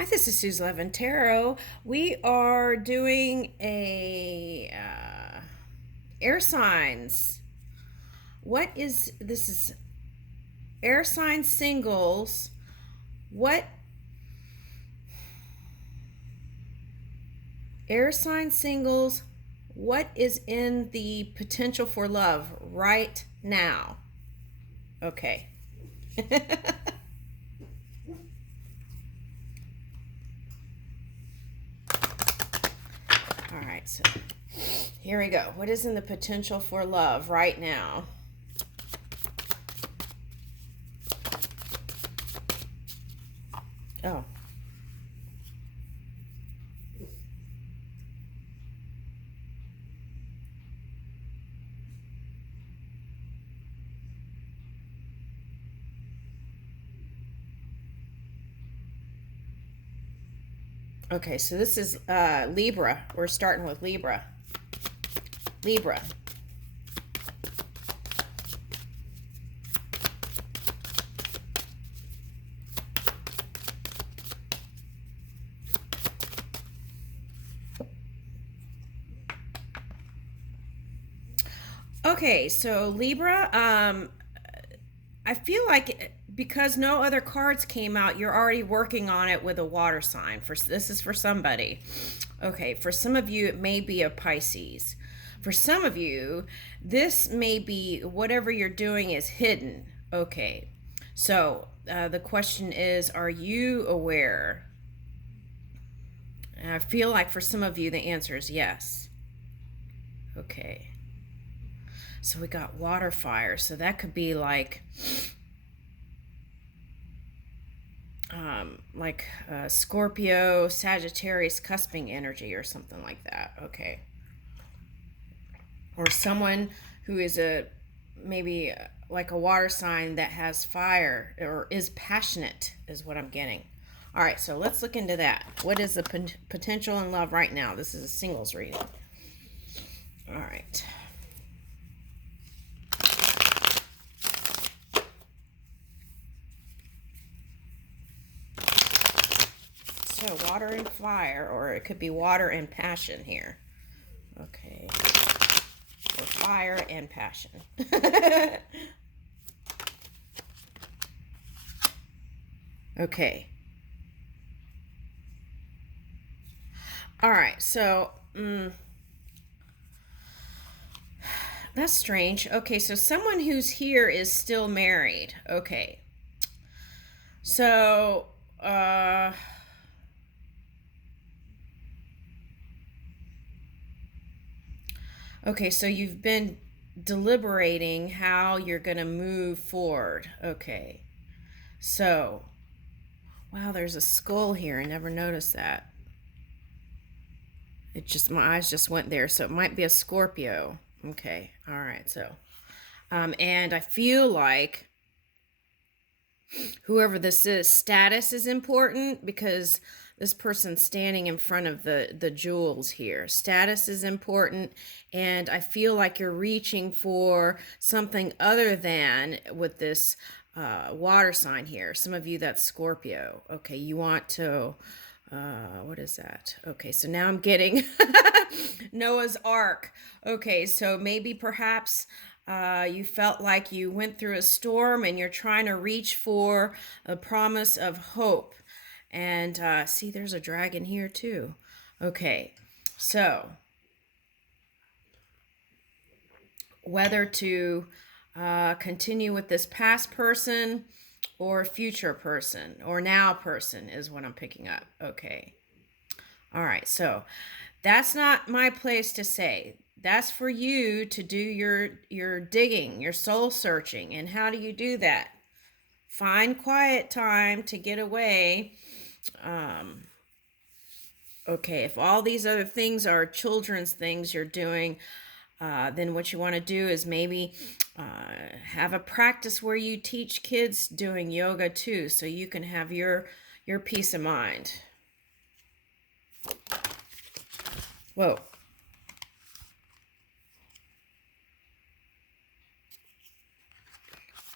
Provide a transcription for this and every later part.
Hi, this is Suze Levin Tarot. We are doing a air signs. What is this? Is air sign singles? What air sign singles? What is in the potential for love right now? Okay. All right. So here we go. What is in the potential for love right now? Oh. Okay, so this is Libra. We're starting with Libra. Libra. Okay, so Libra, I feel like because no other cards came out, you're already working on it with a water sign. For this is for somebody. Okay, for some of you, it may be a Pisces. For some of you, this may be whatever you're doing is hidden. Okay, so the question is, are you aware? And I feel like for some of you, the answer is yes. Okay. So we got water fire. So that could be like Scorpio, Sagittarius cusping energy or something like that. Okay. Or someone who is a maybe like a water sign that has fire or is passionate is what I'm getting. All right, so let's look into that. What is the potential in love right now? This is a singles reading. All right. So water and fire, or it could be water and passion here. Okay. Or fire and passion. Okay. All right. So that's strange. Okay. So someone who's here is still married. Okay. So, okay. So you've been deliberating how you're going to move forward. Okay. So, wow, there's a skull here. I never noticed that. It just, my eyes just went there. So it might be a Scorpio. Okay. All right. So, and I feel like whoever this is, status is important because this person's standing in front of the jewels here. Status is important, and I feel like you're reaching for something other than with this water sign here. Some of you, that's Scorpio. Okay, you want to what is that? Okay, so now I'm getting Noah's Ark. Okay, so maybe perhaps you felt like you went through a storm and you're trying to reach for a promise of hope. And see, there's a dragon here too. Okay, so whether to continue with this past person or future person or now person is what I'm picking up. Okay. All right. So that's not my place to say. That's for you to do your digging, your soul searching. And how do you do that? Find quiet time to get away. Okay, if all these other things are children's things you're doing, then what you want to do is maybe have a practice where you teach kids doing yoga too, so you can have your peace of mind. Whoa.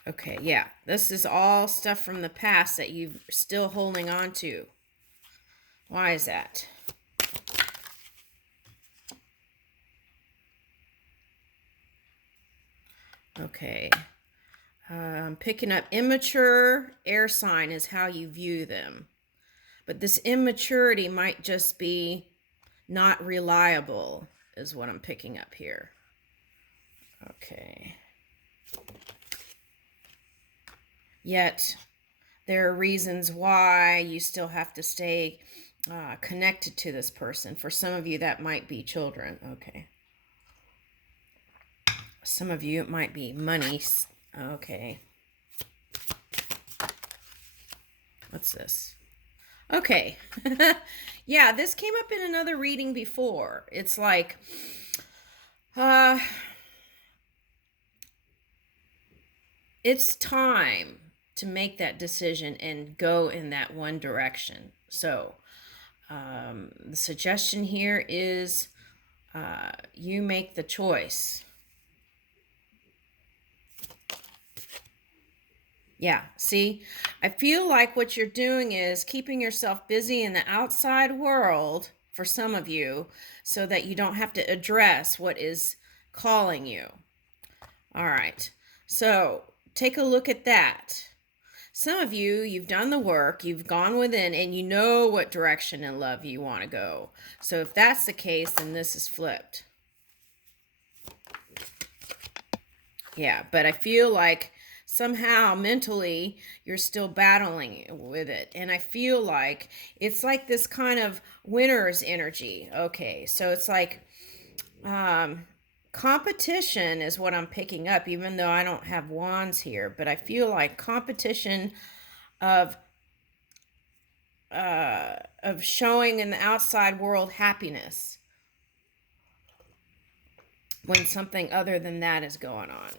Okay, yeah, this is all stuff from the past that you're still holding on to. Why is that? Okay. I'm picking up immature air sign is how you view them. But this immaturity might just be not reliable, is what I'm picking up here. Okay. Yet, there are reasons why you still have to stay connected to this person. For some of you, that might be children. Okay. Some of you, it might be money. Okay. What's this? Okay. Yeah, this came up in another reading before. It's like, it's time to make that decision and go in that one direction. So, the suggestion here is you make the choice. Yeah, see, I feel like what you're doing is keeping yourself busy in the outside world for some of you so that you don't have to address what is calling you. All right, so take a look at that. Some of you, you've done the work, you've gone within, and you know what direction in love you want to go. So if that's the case, then this is flipped. Yeah, but I feel like somehow mentally you're still battling with it. And I feel like it's like this kind of winner's energy. Okay, so it's like competition is what I'm picking up, even though I don't have wands here. But I feel like competition of showing in the outside world happiness when something other than that is going on.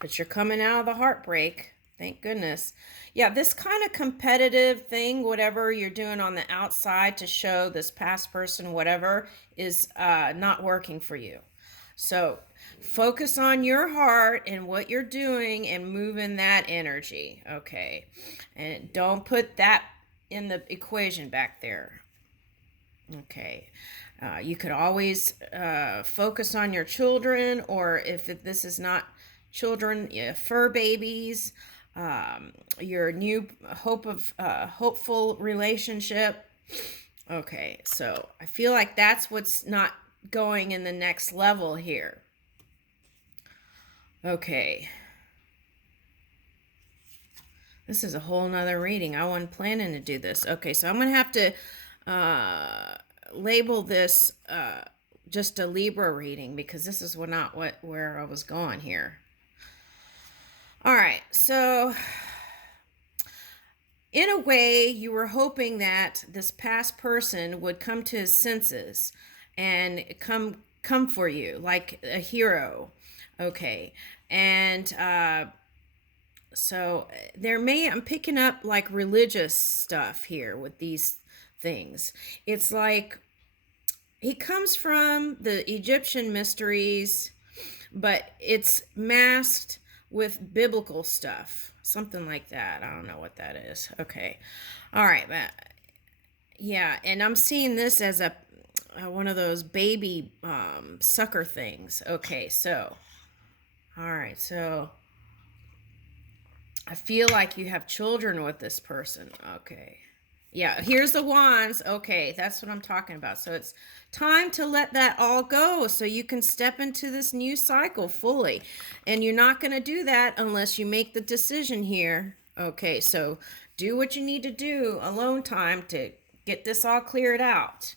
But you're coming out of the heartbreak. Thank goodness. Yeah, this kind of competitive thing, whatever you're doing on the outside to show this past person, whatever, is not working for you. So focus on your heart and what you're doing and move in that energy. Okay. And don't put that in the equation back there. Okay. You could always focus on your children, or if this is not children, fur babies, your new hopeful relationship. Okay, so I feel like that's what's not going in the next level here. Okay. This is a whole nother reading. I wasn't planning to do this. Okay, so I'm going to have to label this just a Libra reading because this is not where I was going here. All right, so in a way, you were hoping that this past person would come to his senses and come for you like a hero. Okay, and so I'm picking up like religious stuff here with these things. It's like he comes from the Egyptian mysteries, but it's masked with biblical stuff. Something like that. I don't know what that is. Okay. All right. But yeah, and I'm seeing this as a one of those baby sucker things. Okay, so all right, so I feel like you have children with this person. Okay. Yeah, here's the wands. Okay, that's what I'm talking about. So it's time to let that all go so you can step into this new cycle fully. And you're not going to do that unless you make the decision here. Okay, so do what you need to do, alone time, to get this all cleared out.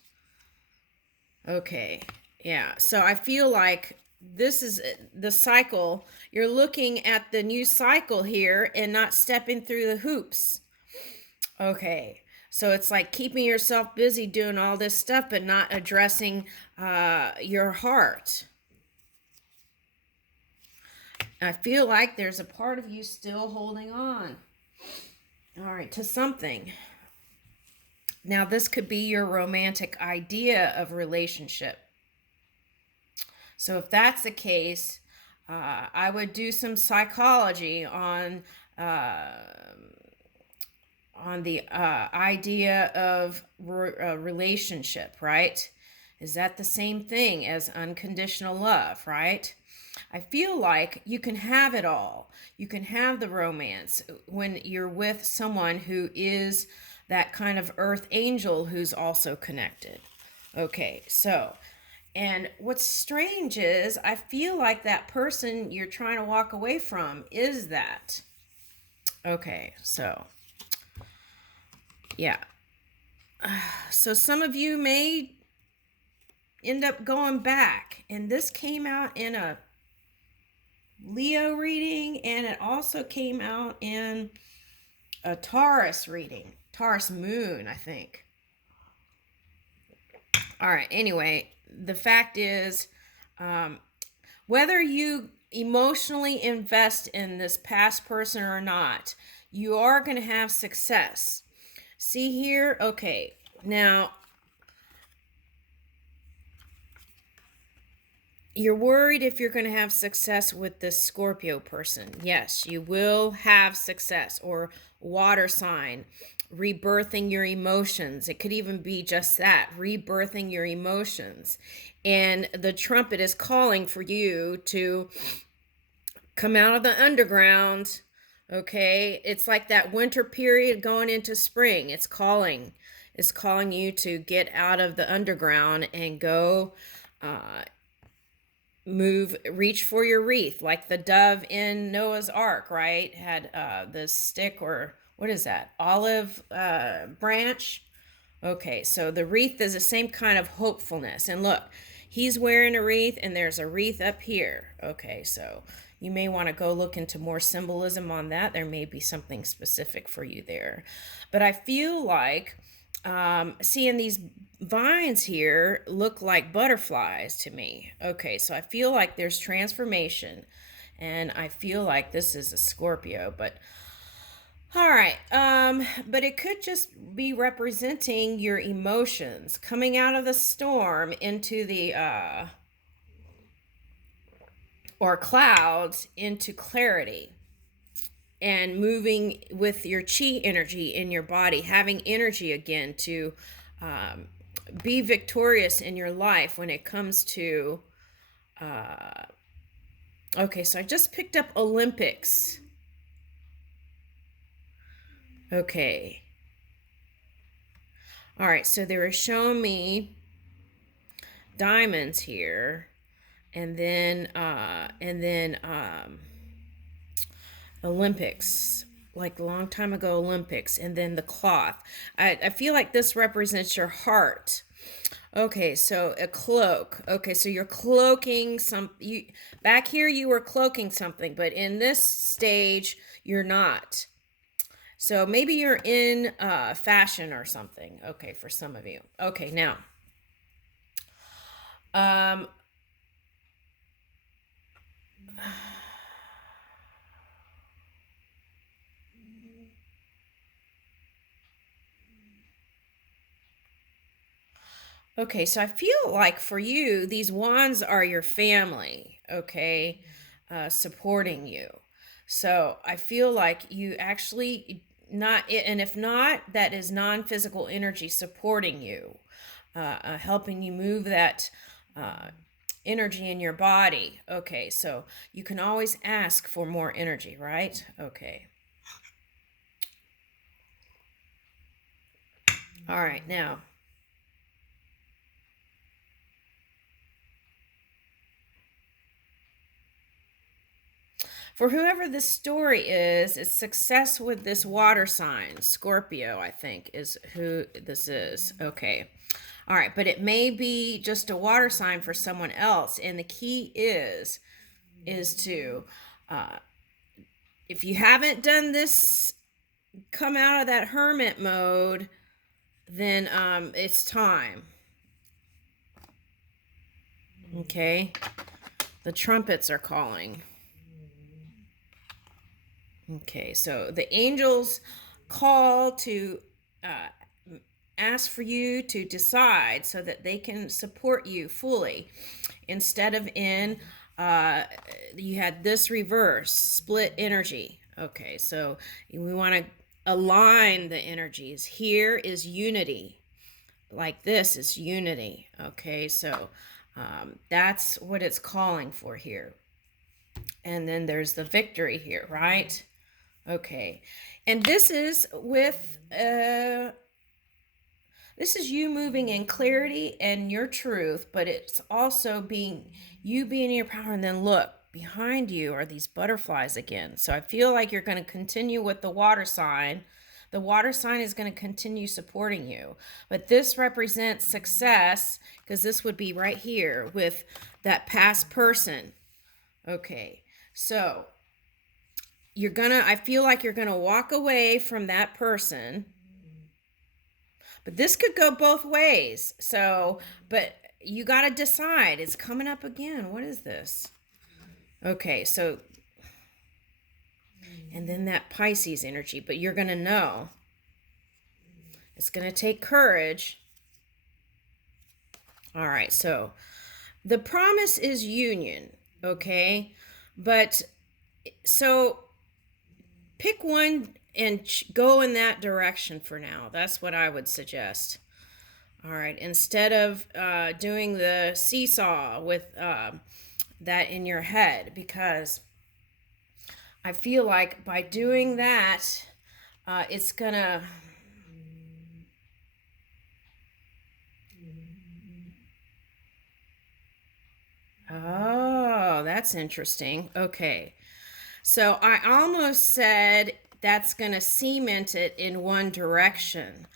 Okay, yeah, so I feel like this is the cycle. You're looking at the new cycle here and not stepping through the hoops. Okay, so it's like keeping yourself busy doing all this stuff but not addressing your heart. I feel like there's a part of you still holding on, all right, to something. Now, this could be your romantic idea of relationship. So if that's the case, I would do some psychology on idea of relationship, right? Is that the same thing as unconditional love, right? I feel like you can have it all. You can have the romance when you're with someone who is that kind of earth angel who's also connected. Okay, so, and what's strange is I feel like that person you're trying to walk away from is that. Okay, so, yeah. So some of you may end up going back, and this came out in a Leo reading, and it also came out in a Taurus reading, Taurus moon, I think. All right, anyway, the fact is, whether you emotionally invest in this past person or not, you are going to have success. See here? Okay, now you're worried if you're going to have success with this Scorpio person. Yes, you will have success. Or water sign, rebirthing your emotions. It could even be just that, rebirthing your emotions. And the trumpet is calling for you to come out of the underground. Okay, it's like that winter period going into spring. It's calling you to get out of the underground and go reach for your wreath, like the dove in Noah's Ark, right? Had the stick, or what is that, olive branch. Okay, so the wreath is the same kind of hopefulness. And look, he's wearing a wreath, and there's a wreath up here. Okay, so you may want to go look into more symbolism on that. There may be something specific for you there. But I feel like seeing these vines here look like butterflies to me. Okay, so I feel like there's transformation, and I feel like this is a Scorpio, but all right, but it could just be representing your emotions coming out of the storm into the or clouds into clarity, and moving with your chi energy in your body, having energy again to be victorious in your life when it comes to okay, so I just picked up Olympics. Okay, all right, so they were showing me diamonds here, and then Olympics, like a long time ago Olympics, and then the cloth. I feel like this represents your heart. Okay, so a cloak. Okay, so you're cloaking back here you were cloaking something, but in this stage you're not. So maybe you're in fashion or something. Okay, for some of you. Okay, now okay, so I feel like for you, these wands are your family, okay, supporting you. So I feel like you actually not, and if not, that is non-physical energy supporting you, helping you move that energy in your body. Okay, so you can always ask for more energy, right? Okay. All right, now. For whoever this story is, it's success with this water sign. Scorpio, I think, is who this is. Okay. All right, but it may be just a water sign for someone else. And the key is to, if you haven't done this, come out of that hermit mode, then it's time. Okay. The trumpets are calling. Okay, so the angels call to ask for you to decide so that they can support you fully. Instead of you had this reverse split energy. Okay, so we want to align the energies. Here is unity. Like this is unity. Okay, so that's what it's calling for here. And then there's the victory here, right? Okay, and this is with this is you moving in clarity and your truth, but it's also being you being in your power. And then look, behind you are these butterflies again. So I feel like you're going to continue with the water sign. The water sign is going to continue supporting you. But this represents success, because this would be right here with that past person. Okay, so I feel like you're gonna walk away from that person, but this could go both ways. So, but you got to decide. It's coming up again. What is this? Okay, so, and then that Pisces energy, but you're gonna know. It's gonna take courage. All right, so the promise is union, okay? But so pick one and go in that direction for now. That's what I would suggest. All right, instead of doing the seesaw with that in your head, because I feel like by doing that, it's gonna... Oh, that's interesting. Okay. So I almost said that's going to cement it in one direction.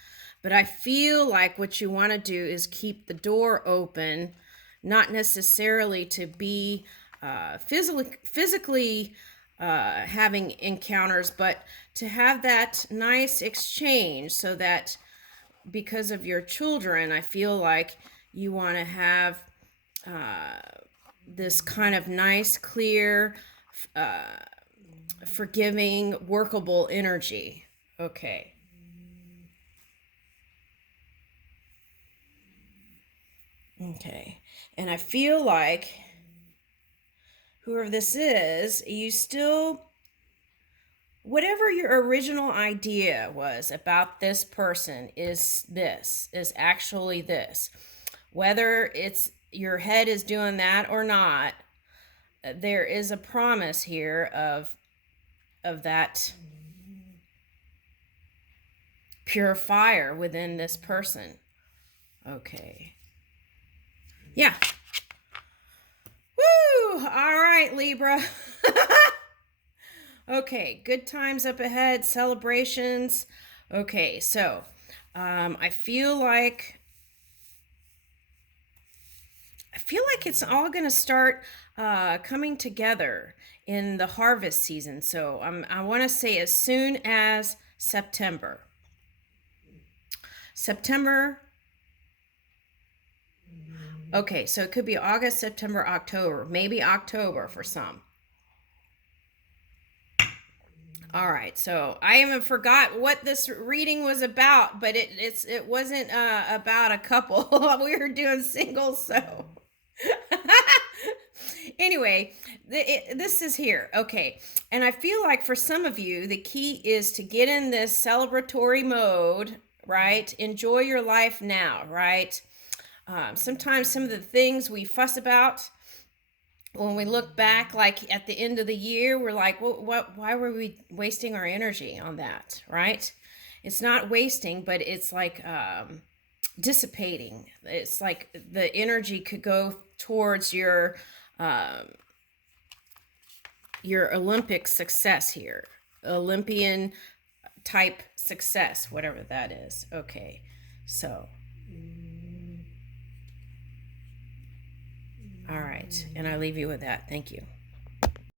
But I feel like what you want to do is keep the door open, not necessarily to be physically having encounters, but to have that nice exchange, so that because of your children, I feel like you want to have this kind of nice, clear, forgiving, workable energy. Okay. Okay. And I feel like whoever this is, you still, whatever your original idea was about this person is actually this. Whether it's your head is doing that or not, there is a promise here of that pure fire within this person. Okay. Yeah. Woo! All right, Libra. Okay, good times up ahead, celebrations. Okay, so I feel like it's all going to start coming together in the harvest season. So I want to say as soon as September. Okay, so it could be August, September, October, maybe October for some. All right, so I even forgot what this reading was about, but it wasn't about a couple. We were doing singles, so anyway, this is here. Okay, and I feel like for some of you, the key is to get in this celebratory mode, right? Enjoy your life now, right? Sometimes some of the things we fuss about, when we look back, like at the end of the year, we're like, why were we wasting our energy on that, right? It's not wasting, but it's like dissipating. It's like the energy could go towards your Olympic success here, Olympian type success, whatever that is. Okay, so all right, and I leave you with that. Thank you.